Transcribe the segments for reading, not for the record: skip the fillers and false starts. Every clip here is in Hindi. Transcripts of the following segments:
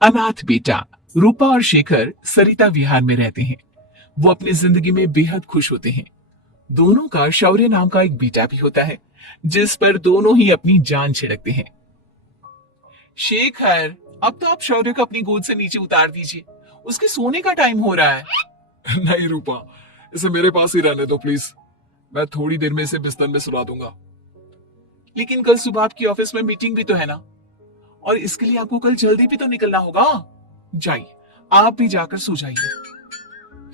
अनाथ बेटा। रूपा और शेखर सरिता विहार में रहते हैं। वो अपनी जिंदगी में बेहद खुश होते हैं। दोनों का शौर्य नाम का एक बेटा भी होता है, जिस पर दोनों ही अपनी जान छिड़कते हैं। शेखर, अब तो आप शौर्य को अपनी गोद से नीचे उतार दीजिए, उसके सोने का टाइम हो रहा है। नहीं रूपा, इसे मेरे पास ही रहने दो प्लीज। मैं थोड़ी देर में इसे बिस्तर में सुला दूंगा। लेकिन कल सुबह आपकी ऑफिस में मीटिंग भी तो है ना, और इसके लिए आपको कल जल्दी भी तो निकलना होगा। जाइए, आप भी जाकर सो जाइए।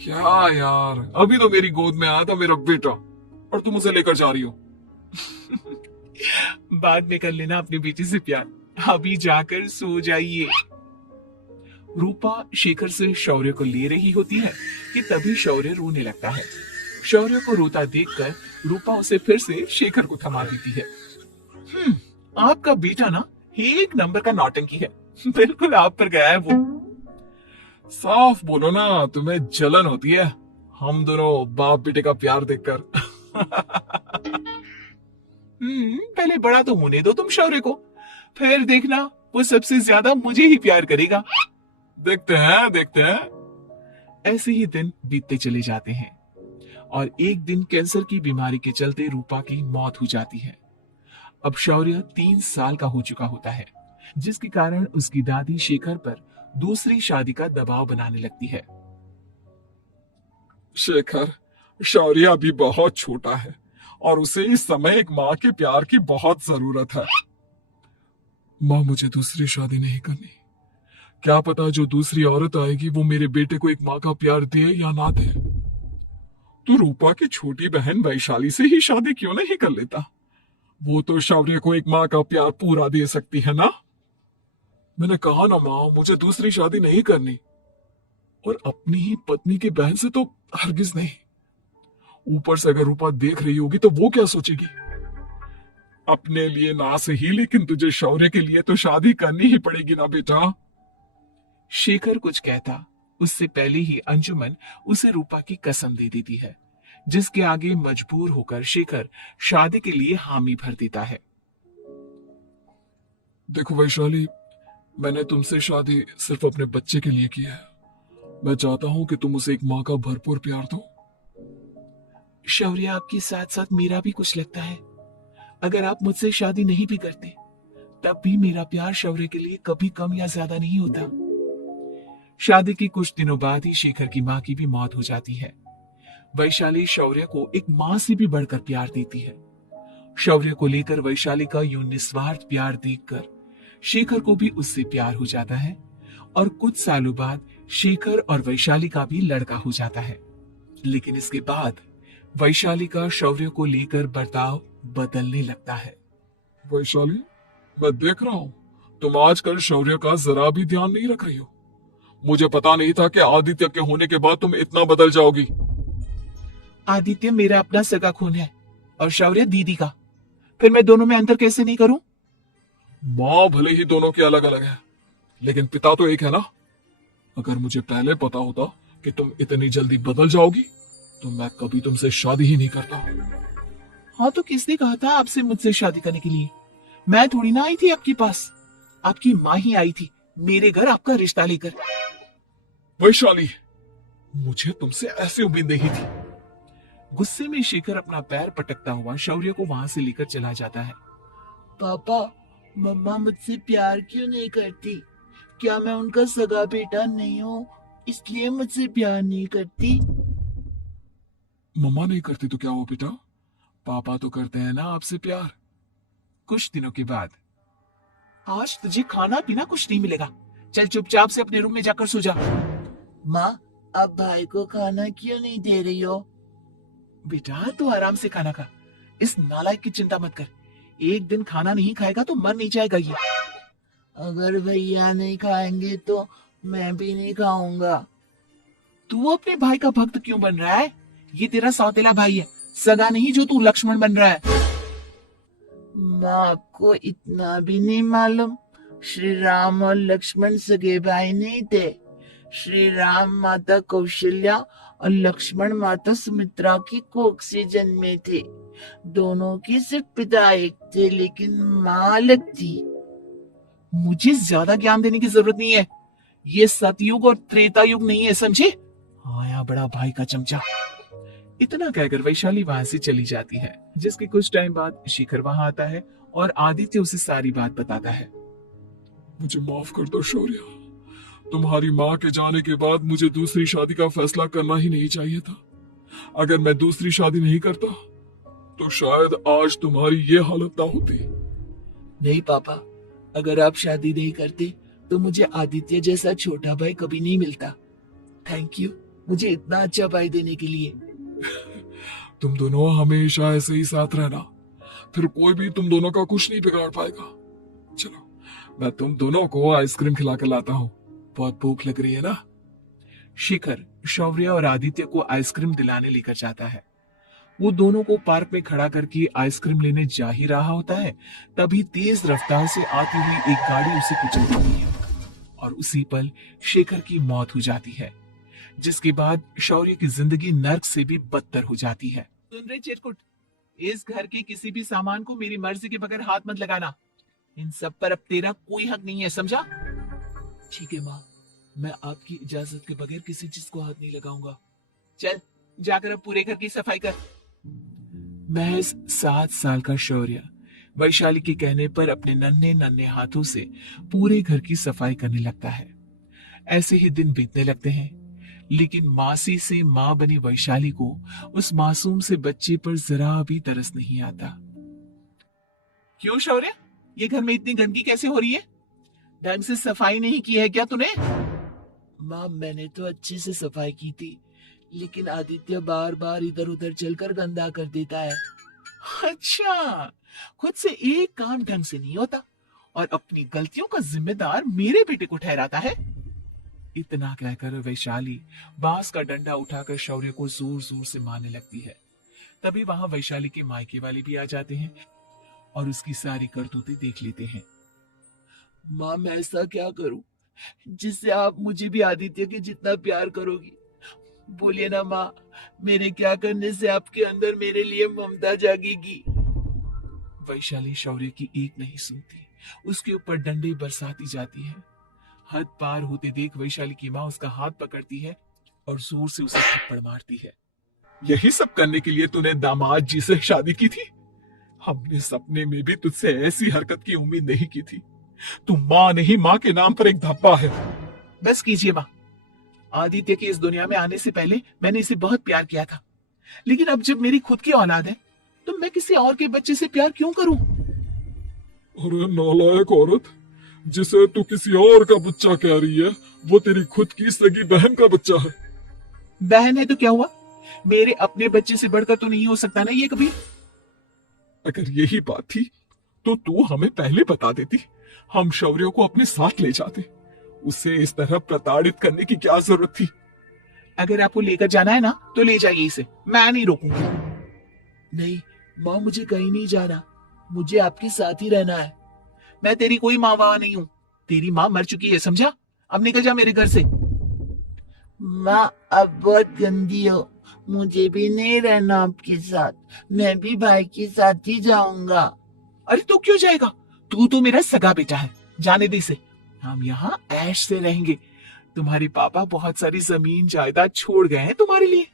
क्या यार, अभी तो मेरी गोद में आया था मेरा बेटा और तुम उसे लेकर जा रही हो। बाद में कर लेना अपनी बेटी से प्यार, अभी जाकर सो जाइए। रूपा शेखर से शौर्य को ले रही होती है कि तभी शौर्य रोने लगता है। शौर्य को रोता देखकर रूपा उसे फिर से शेखर को थमा देती है। आपका बेटा ना एक नंबर का नौटंकी है, बिल्कुल आप पर गया है वो। साफ बोलो ना, तुम्हें जलन होती है हम दोनों बाप बेटे का प्यार देखकर। पहले बड़ा तो होने दो तुम शौर्य को, फिर देखना वो सबसे ज्यादा मुझे ही प्यार करेगा। देखते हैं देखते हैं। ऐसे ही दिन बीतते चले जाते हैं और एक दिन कैंसर की बीमारी के चलते रूपा की मौत हो जाती है। अब शौर्य 3 साल का हो चुका होता है, जिसके कारण उसकी दादी शेखर पर दूसरी शादी का दबाव बनाने लगती है। शेखर, शौर्य अभी बहुत छोटा है और उसे इस समय एक माँ के प्यार की बहुत जरूरत है। माँ, मुझे दूसरी शादी नहीं करनी। क्या पता जो दूसरी औरत आएगी वो मेरे बेटे को एक माँ का प्यार दे या ना दे। तू रूपा की छोटी बहन वैशाली से ही शादी क्यों नहीं कर लेता? वो तो शौर्य को एक माँ का प्यार पूरा दे सकती है ना। मैंने कहा ना माँ, मुझे दूसरी शादी नहीं करनी, और अपनी ही पत्नी की बहन से तो हरगिज नहीं। ऊपर से अगर रूपा देख रही होगी तो वो क्या सोचेगी? अपने लिए ना सही, लेकिन तुझे शौर्य के लिए तो शादी करनी ही पड़ेगी ना बेटा। शेखर कुछ कहता उससे पहले ही अंजुमन उसे रूपा की कसम दे देती है, जिसके आगे मजबूर होकर शेखर शादी के लिए हामी भर देता है। देखो वैशाली, मैंने तुमसे शादी सिर्फ अपने बच्चे के लिए की है। मैं चाहता हूं कि तुम उसे एक माँ का भरपूर प्यार दो। शौर्य, आपके साथ साथ मेरा भी कुछ लगता है। अगर आप मुझसे शादी नहीं भी करते तब भी मेरा प्यार शौर्य के लिए कभी कम या ज्यादा नहीं होता। शादी के कुछ दिनों बाद ही शेखर की माँ की भी मौत हो जाती है। वैशाली शौर्य को एक माँ से भी बढ़कर प्यार देती है। शौर्य को लेकर वैशाली का यूं निस्वार्थ प्यार देखकर शेखर को भी उससे प्यार हो जाता है और कुछ सालों बाद शेखर और वैशाली का भी लड़का हो जाता है। लेकिन इसके बाद वैशाली का शौर्य को लेकर बर्ताव बदलने लगता है। वैशाली, मैं देख रहा हूं तुम आजकल शौर्य का जरा भी ध्यान नहीं रख रही हो। मुझे पता नहीं था कि आदित्य के होने के बाद तुम इतना बदल जाओगी। आदित्य मेरा अपना सगा खून है और शौर्य दीदी का, फिर मैं दोनों में अंतर कैसे नहीं करूं? माँ भले ही दोनों के अलग अलग है, लेकिन पिता तो एक है ना। अगर मुझे पहले पता होता कि तुम इतनी जल्दी बदल जाओगी तो मैं कभी तुमसे शादी ही नहीं करता। हाँ, तो किसने कहा था आपसे मुझसे शादी करने के लिए? मैं थोड़ी ना आई थी आपके पास, आपकी माँ ही आई थी मेरे घर आपका रिश्ता लेकर। वैशाली, मुझे तुमसे ऐसी उम्मीद नहीं थी। गुस्से में शेखर अपना पैर पटकता हुआ शौर्य को वहां से लेकर चला जाता है। पापा, मम्मा मुझसे प्यार क्यों नहीं करती? क्या मैं उनका सगा बेटा नहीं हूँ, इसलिए मुझसे प्यार नहीं करती? मम्मा नहीं करती तो क्या हुआ बेटा, पापा तो करते हैं ना आपसे प्यार। कुछ दिनों के बाद, आज तुझे खाना पीना कुछ नहीं मिलेगा, चल चुपचाप से अपने रूम में जाकर सो जा। माँ, आप भाई को खाना क्यों नहीं दे रही हो? बेटा तू आराम से खाना खा, इस नालायक की चिंता मत कर। एक दिन खाना नहीं खाएगा तो मर नहीं जाएगा ये। अगर भैया नहीं खाएंगे तो मैं भी नहीं खाऊंगा। तू अपने भाई का भक्त क्यों बन रहा है? ये तेरा सौतेला भाई है, सगा नहीं जो तू लक्ष्मण बन रहा है। माँ, आपको इतना भी नहीं मालूम? श्री राम और लक्ष्मण सगे भाई नहीं थे। श्री राम माता कौशल्या और लक्ष्मण माता सुमित्रा की कोख से जन्मे थे। दोनों की सिर्फ पिता एक थे, लेकिन माँ अलग थी। मुझे ज्यादा ज्ञान देने की जरूरत नहीं है, ये सतयुग और त्रेता युग नहीं है, समझे? आया बड़ा भाई का चमचा। इतना कहकर वैशाली वहां से चली जाती है, जिसके कुछ टाइम बाद शिखर वहां आता है और आदित्य उसे सारी बात बताता है। मुझे माफ कर दो शौर्य, तुम्हारी माँ के जाने के बाद मुझे दूसरी शादी का फैसला करना ही नहीं चाहिए था। अगर मैं दूसरी शादी नहीं करता तो शायद आज तुम्हारी ये हालत ना होती। नहीं पापा, अगर आप शादी नहीं करते तो मुझे आदित्य जैसा छोटा भाई कभी नहीं मिलता। थैंक यू मुझे इतना अच्छा भाई देने के लिए। तुम दोनों हमेशा ऐसे ही साथ रहना, फिर कोई भी तुम दोनों का कुछ नहीं बिगाड़ पाएगा। चलो, मैं तुम दोनों को आइसक्रीम खिला कर लाता हूँ, बहुत भूख लग रही है ना। शिखर शौर्य और आदित्य को आइसक्रीम दिलाने लेकर जाता है। वो दोनों को पार्क में खड़ा करके आइसक्रीम लेने जा ही रहा होता है, तभी तेज रफ्तार से आती हुई एक गाड़ी उसे कुचल देती है और उसी पल शेखर की मौत हो जाती है, जिसके बाद शौर्य की जिंदगी नर्क से भी बदतर हो जाती है। सुन रहे चिरकुट, इस घर के किसी भी सामान को मेरी मर्जी के बगैर हाथ मत लगाना। इन सब पर अब तेरा कोई हक नहीं है, समझा? ठीक है माँ, मैं आपकी इजाजत के बगैर किसी चीज को हाथ नहीं लगाऊंगा। चल जाकर अब पूरे घर की सफाई कर। महज 7 साल का शौर्य वैशाली के कहने पर अपने नन्हे नन्हे हाथों से पूरे घर की सफाई करने लगता है। ऐसे ही दिन बीतने लगते हैं, लेकिन मासी से मां बनी वैशाली को उस मासूम से बच्चे पर जरा भी तरस नहीं आता। क्यों शौर्य, ये घर में इतनी गंदगी कैसे हो रही है? ढंग से सफाई नहीं की है क्या तूने? माँ मैंने तो अच्छे से सफाई की थी, लेकिन आदित्य बार बार इधर उधर चलकर गंदा कर देता है। अच्छा, खुद से एक काम ढंग से नहीं होता और अपनी गलतियों का जिम्मेदार मेरे बेटे को ठहराता है। इतना कहकर वैशाली बांस का डंडा उठाकर शौर्य को जोर जोर से मारने लगती है। तभी वहां वैशाली के मायके वाले भी आ जाते हैं और उसकी सारी करतूतें देख लेते हैं। माँ मैं ऐसा क्या करूं जिससे आप मुझे भी आदित्य के जितना प्यार करोगी? बोलिए ना माँ, मेरे क्या करने से आपके अंदर मेरे लिए ममता जागेगी? वैशाली शौर्य की एक नहीं सुनती, उसके ऊपर डंडे बरसाती जाती है। हद पार होते देख वैशाली की माँ उसका हाथ पकड़ती है और जोर से उसे थप्पड़ मारती है। यही सब करने के लिए तूने दामाद जी से शादी की थी? हमने सपने में भी तुझसे ऐसी हरकत की उम्मीद नहीं की थी। तू माँ नहीं, माँ के नाम पर एक धब्बा है। बस कीजिए माँ, आदित्य के इस दुनिया में आने से पहले मैंने इसे बहुत प्यार किया था, लेकिन अब जब मेरी खुद की औलाद है तो मैं किसी और के बच्चे से प्यार क्यों करूं? अरे नालायक औरत, जिसे तू किसी और का बच्चा कह रही है, वो तेरी खुद की सगी बहन का बच्चा है। बहन है तो क्या हुआ, मेरे अपने बच्चे से बढ़कर तो नहीं हो सकता ना ये कभी। अगर यही बात थी तो तू हमें पहले बता देती, हम शौर्य को अपने साथ ले जाते। उसे इस तरह प्रताड़ित करने की क्या जरूरत थी? अगर आपको लेकर जाना है ना तो ले जाइए इसे, मैं नहीं रोकूंगी। नहीं माँ, मुझे कहीं नहीं जाना, मुझे आपके साथ ही रहना है। मैं तेरी कोई माँ वहां नहीं हूँ, तेरी माँ मर चुकी है, समझा? अब निकल जा मेरे घर से। माँ अब बहुत गंदी हो, मुझे भी नहीं रहना आपके साथ, मैं भी भाई के साथ ही जाऊंगा। अरे तू क्यों जाएगा, तू तो मेरा सगा बेटा है, जाने दे इसे। हम यहाँ ऐश से रहेंगे, तुम्हारे पापा बहुत सारी जमीन जायदाद छोड़ गए हैं तुम्हारे लिए।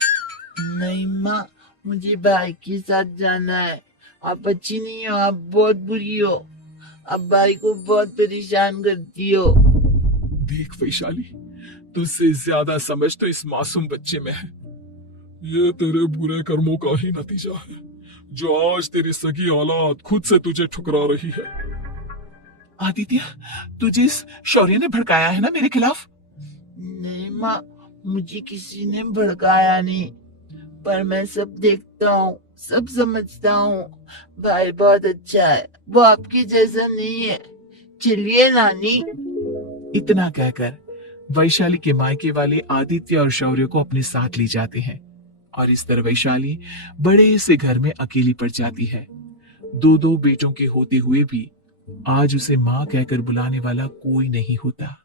नहीं माँ, मुझे भाई के साथ जाना है। आप अच्छी नहीं हो, आप बहुत बुरी हो, आप भाई को बहुत परेशान करती हो। देख वैशाली, तुझसे ज्यादा समझ तो इस मासूम बच्चे में है। ये तेरे बुरे कर्मों का ही नतीजा है, जो आज तेरी सगी औलाद खुद से तुझे ठुकरा रही है। आदित्य, तुझे इस शौर्य ने भड़काया है ना मेरे खिलाफ? नहीं माँ, मुझे किसी ने भड़काया नहीं, पर मैं सब देखता हूँ, सब समझता हूँ। भाई बहुत अच्छा है, वो आपके जैसा नहीं है। चलिए नानी। इतना कहकर वैशाली के मायके वाले आदित्य और शौर्य को अपने साथ ले जाते हैं और इस तरह वैशाली बड़े से घर में अकेली पड़ जाती है। दो दो बेटों के होते हुए भी आज उसे माँ कहकर बुलाने वाला कोई नहीं होता।